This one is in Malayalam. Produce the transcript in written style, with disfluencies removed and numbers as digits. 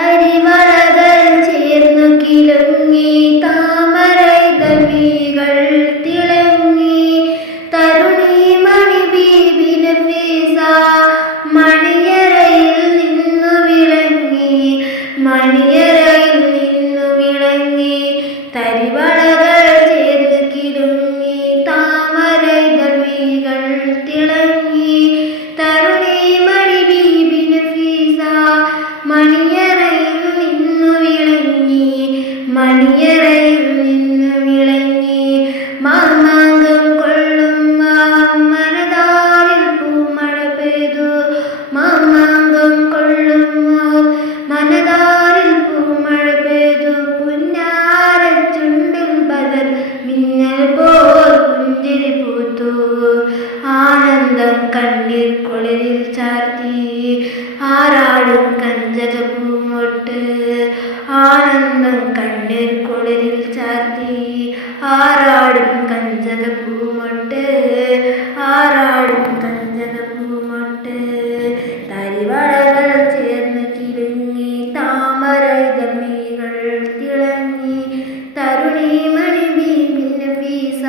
അരിവളകൾ ചേർന്നു കിലുങ്ങി താമരൈതമികൾ തിളങ്ങി തരുണി മണി ബീബി നഫീസ മണിയറയിൽ നിന്നു വിളങ്ങി മണിയറയിൽ നിന്നു വിളങ്ങി തരിവളകൾ ചേർന്ന് കിലുങ്ങി താമരൈതമികൾ തിളങ്ങി തരുണി മണി ബീബി നഫീസ മണിയറയിൽ നിന്നു വിളങ്ങി മണിയറയിൽ നിന്നു വിളങ്ങി മാമാങ്കം കൊള്ളും മനതാരിൽ പൂമഴ പെയ്തു മാമാങ്കം കൊള്ളും മനതാരിൽ പൂമഴ പെയ്തു പുന്നാര ചുണ്ടിൽ ബദർ മിന്നൽ പോൽ പുഞ്ചിരി പൂത്തു ആനന്ദം കണ്ണീർ കുളിരിൽ ചാർത്തി ആറാടും കഞ്ചക പൂമൊട്ട് ആനന്ദം കണ്ണീർ കുളിരിൽ ചാർത്തി ആറാടും കഞ്ചക പൂമൊട്ട് ആറാടും കഞ്ചക പൂമൊട്ട് തരിവളകൾ ചേർന്ന് കിലുങ്ങി താമരൈതമികൾ തിളങ്ങി തരുണി മണി ബീബി നഫീസ